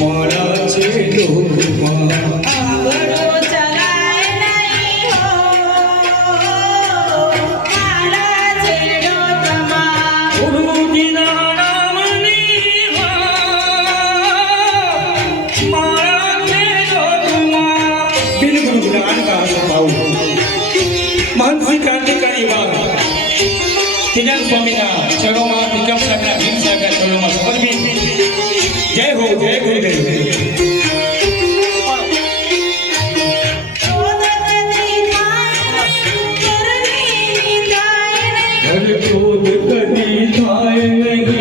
મારા છે લોકમાં આગળો ચલાય નહીં હો મારા છે લોકમાં ગુરુજીના નામની મારા છે લોકમાં બિન ગુરુ જ્ઞાન કા સ્વભાવ માનસિક ક્રાંતિકારી વાગ તેજન સ્વામીના ચરણોમાં વિક્રમ સાહેબના ભીમ સાહેબના ચરણોમાં સમર્પિત જય હો જય ગુરુદેવ ક્રોધ કદી થાય નહીં